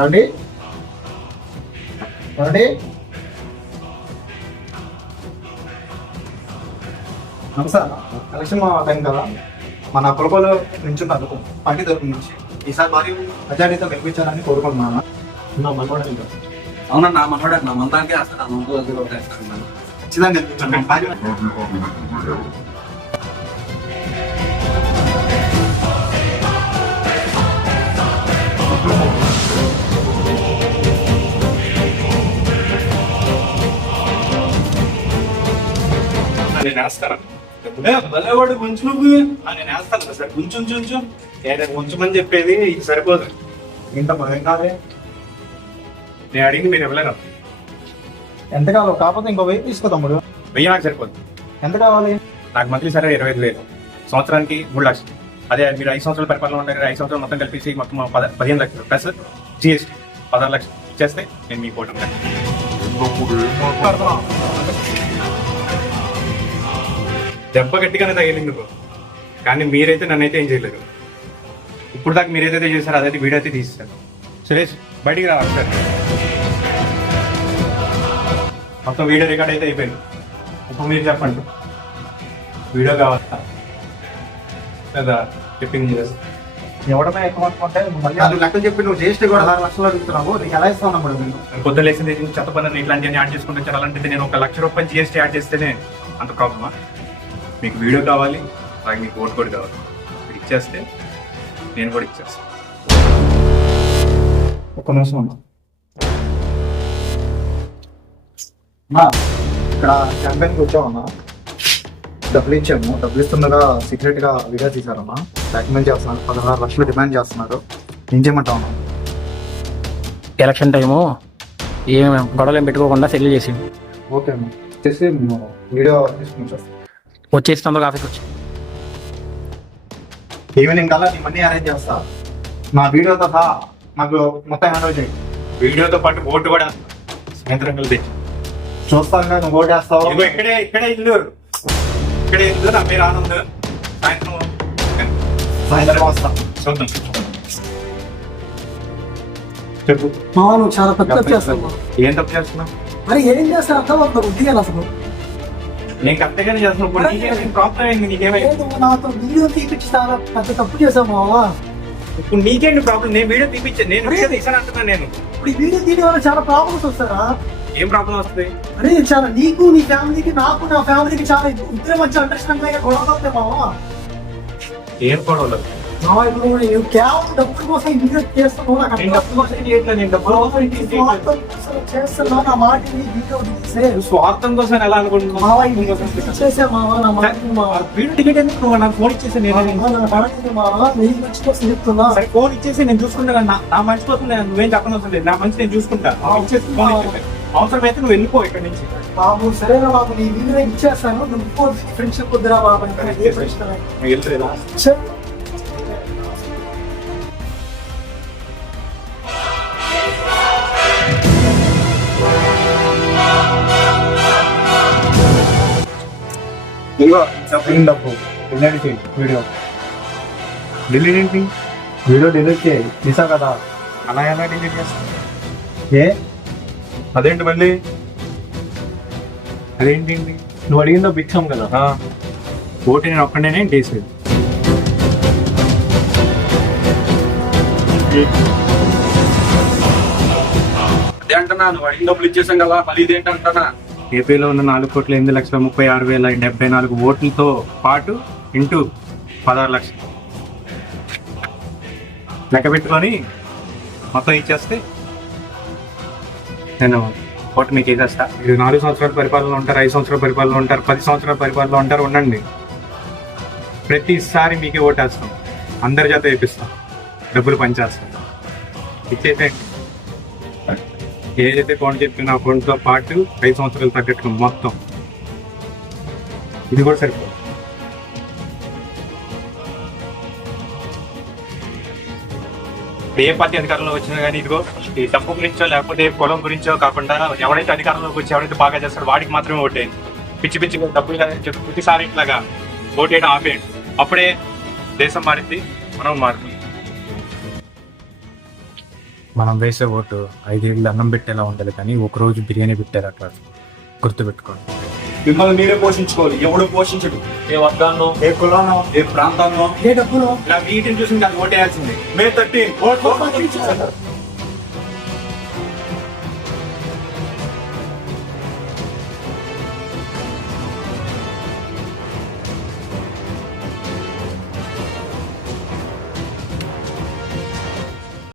ఏమండి ఏమండి నమస్కారం. ఎలక్షన్ టైం కదా, మన కొలకొలు నించున్నారు పార్టీ తరపు నుంచి. ఈసారి భారీ మెజారిటీతో గెలిపించాలని కోరుకుంటున్నాను. నా మనవాడు అవునన్నా మనవాడు నా మందానికే వస్తాను. ఖచ్చితంగా గెలిపించాను. నేను వేస్తాను భలేవాడు కొంచెం నువ్వు నేను వేస్తాను కదా సార్. కొంచెం కొంచెమని చెప్పేది ఇది సరిపోదు. ఏంటమ్మా ఏం కాదే? నేను అడిగింది మీరు ఇవ్వలేరు. ఎంత కావాలి? కాకపోతే ఇంకో వెయ్యి తీసుకో తమ్ముడు. 1000 నాకు సరిపోదు. ఎంత కావాలి? నాకు మంత్లీ సరే 25,000, సంవత్సరానికి 3 లక్షలు. అదే మీరు 5 సంవత్సరాల పరిపాలన ఉంటారు, 5 సంవత్సరాలు మొత్తం కలిపి మొత్తం 15 లక్షలు ప్లస్ జిఎస్టీ 16 లక్షలు ఇచ్చేస్తే నేను మీ పోటీ దెబ్బ గట్టిగానే తగిలింది నువ్వు, కానీ మీరైతే నన్నైతే ఏం చేయలేదు. ఇప్పుడు దాకా మీరైతే చేశారు అదైతే వీడియో అయితే తీసేశారు. సురేష్ బయటికి రావాలి సార్. మొత్తం వీడియో రికార్డ్ అయితే అయిపోయింది. ఇప్పుడు మీరు చెప్పండి, వీడియో కావాలా లేదా చెప్పింది చేస్తా? ఎవడమే ఎక్కువ అనుకుంటే మళ్ళీ అది లెక్కలు చెప్పి నువ్వు జిఎస్టీ కూడా 16 లక్షలు అడుగుతున్నావు. నీకు ఎలా ఇస్తావు అన్నమాట? నేను పొద్దున లేచింది చెత్త పనులు ఇట్లాంటివన్నీ యాడ్ చేసుకుంటే చాలా. అలాంటిది నేను 1 లక్ష రూపాయలు జిఎస్టీ యాడ్ చేస్తేనే అంత ప్రాబ్లమా? మీకు వీడియో కావాలి, అలాగే మీకు ఓటు కూడా కావాలి. మీరు ఇచ్చేస్తే నేను కూడా ఇచ్చేస్తాను. ఒక్క నిమిషం అన్నా. ఇక్కడ క్యాంపెయిన్కి వచ్చామన్నా, డబ్బులు ఇచ్చాము. డబ్బులు ఇస్తుండగా సీక్రెట్గా వీడియో తీశారమ్మా. డాక్యుమెంట్ చేస్తున్నారు, 16 లక్షలు డిమాండ్ చేస్తున్నారు. ఏం చేయమంటావు అన్నా? ఎలక్షన్ టైము ఏం గొడవలు ఏం పెట్టుకోకుండా సెటిల్ చేసి ఓకే అమ్మా, చేసి వీడియో తీసుకుని వచ్చేస్తాను. వచ్చేసి తొందరగా ఆఫీస్కి వచ్చి ఈవినింగ్ కల్లా నీ మనీ అరేంజ్ చేస్తా. నా వీడియోతో సహా నాకు మొత్తం హ్యాండ్ చేయి. వీడియోతో పాటు ఓటు కూడా సాయంత్రం కలిసి చూస్తాను, నువ్వు ఓటు వేస్తావు. ఇక్కడే ఇల్లు, ఇక్కడే ఇల్లు. నా పేరు ఆనంద్. సాయంత్రం వస్తా. చూద్దాం. చెప్పు. నువ్వు చాలా పెద్ద తప్పు చేస్తావు. ఏం తప్పు చేస్తున్నా? మరి ఏం చేస్తా అర్థం అవుతుంది ఉద్యోగాలు అసలు. నేను కరెక్ట్గానే చేస్తున్నాను. ప్రాబ్లం అయింది నీకేమైంది? నువ్వు నాతో వీడియో తీపిచ్చి చాలా పెద్ద తప్పు చేసావు మావా. ఇప్పుడు నీకేంటి ప్రాబ్లం? నేను వీడియో తీపిచ్చాను, నేను వీడియో తీసాను అంటున్నాను. నేను ఇప్పుడు ఈ వీడియో తీయడం వల్ల చాలా ప్రాబ్లమ్స్ వస్తారా? ఏం ప్రాబ్లం వస్తుంది? అరే చాలా నీకు నీ ఫ్యామిలీకి, నాకు నా ఫ్యామిలీకి చాలా ఇద్దరు మంచి అండర్స్టాండింగ్ గొడవలు అవుతాయి మావా. ఏం గొడవలు? మావా ఇప్పుడు నువ్వు కేవలం డబ్బుల కోసం ఈ వీడియో చేస్తావు. నేను డబ్బుల కోసం చేయట్లేదు. నేను డబ్బుల కోసం చేస్తున్నా నా మాట వీడియో తీసే స్వార్థం కోసం ఎలా అనుకుంటున్నావు? మావా చేసా మావా. నా మాట మావా. వీడియో టికెట్ ఎందుకు? నువ్వు నాకు ఫోన్ ఇచ్చేసి నేను మావా నీ మంచి కోసం చెప్తున్నా. సరే ఫోన్ ఇచ్చేసి నేను చూసుకుంటా. నా మంచి కోసం నువ్వేం చెప్పనవసరం లేదు. నా మంచి నేను చూసుకుంటా. ఇచ్చేసి ఫోన్ ఇచ్చేసి అవసరమైతే నువ్వు వెళ్ళిపో ఇక్కడ నుంచి. బాబు సరేనా బాబు, నీ వీడియో ఇచ్చేస్తాను. నువ్వు ఫ్రెండ్షిప్ వద్దురా బాబు. వెళ్తున్నా. డబ్బు డిలీట్ చేయి. వీడియో ఢిల్లీ ఏంటి? వీడియో డిలీట్ చేయి. తీసా కదా. అలా ఎలా డిలీట్ చేస్తా? ఏ అదేంటి మళ్ళీ? అదేంటి? నువ్వు అడిగిందో భిక్షం కదా. ఓటు నేను ఒక్కడేనే చేసేది. అదే అంటున్నా, నువ్వు అడిగిన డబ్బులు ఇచ్చేసాం కదా, మళ్ళీ ఇదేంటి అంటున్నా. ఏపీలో ఉన్న 4,8,36,074 ఓట్లతో పాటు ఇంటూ 16 లక్షలు లెక్క పెట్టుకొని మొత్తం ఇచ్చేస్తే నేను ఓటు మీకు వేసేస్తా. మీరు 4 సంవత్సరాల పరిపాలన ఉంటారు, 5 సంవత్సరాల పరిపాలన ఉంటారు, 10 సంవత్సరాల పరిపాలన ఉంటారు. ఉండండి, ప్రతిసారి మీకే ఓటేస్తాం. అందరి చేత వేపిస్తాం, డబ్బులు పంచేస్తాం. ఇచ్చేసే ఏదైతే అకౌంట్ చెప్పిన అకౌంట్తో పాటు 5 సంవత్సరాలు తగ్గట్టు మొత్తం ఇది కూడా సరిపోదు. ఏ పార్టీ అధికారంలో వచ్చినా కానీ ఇదిగో ఈ డబ్బు గురించో లేకపోతే పొలం గురించో కాకుండా ఎవరైతే అధికారంలోకి వచ్చి ఎవరైతే బాగా చేస్తారో వాడికి మాత్రమే ఓటేయండి. పిచ్చి పిచ్చిగా డబ్బులు ప్రతిసారి ఇట్లాగా ఓటేయడం ఆపేయండి. అప్పుడే దేశం మారింది, మనం మారుతుంది. మనం వేసే ఓటు 5 ఏళ్ళు అన్నం పెట్టేలా ఉండాలి కానీ ఒక రోజు బిర్యానీ పెట్టారు అట్లా గుర్తుపెట్టుకోండి. మిమ్మల్ని మీరే పోషించుకోవాలి, ఎవడు పోషించడు. ఏ వర్గాన్నో, ఏ కులానో, ఏ ప్రాంతాన్నో, ఏ డబ్బులో ఇలా వీటిని చూసి నాకు ఓటేయాల్సిందే. మే 13 ఓట్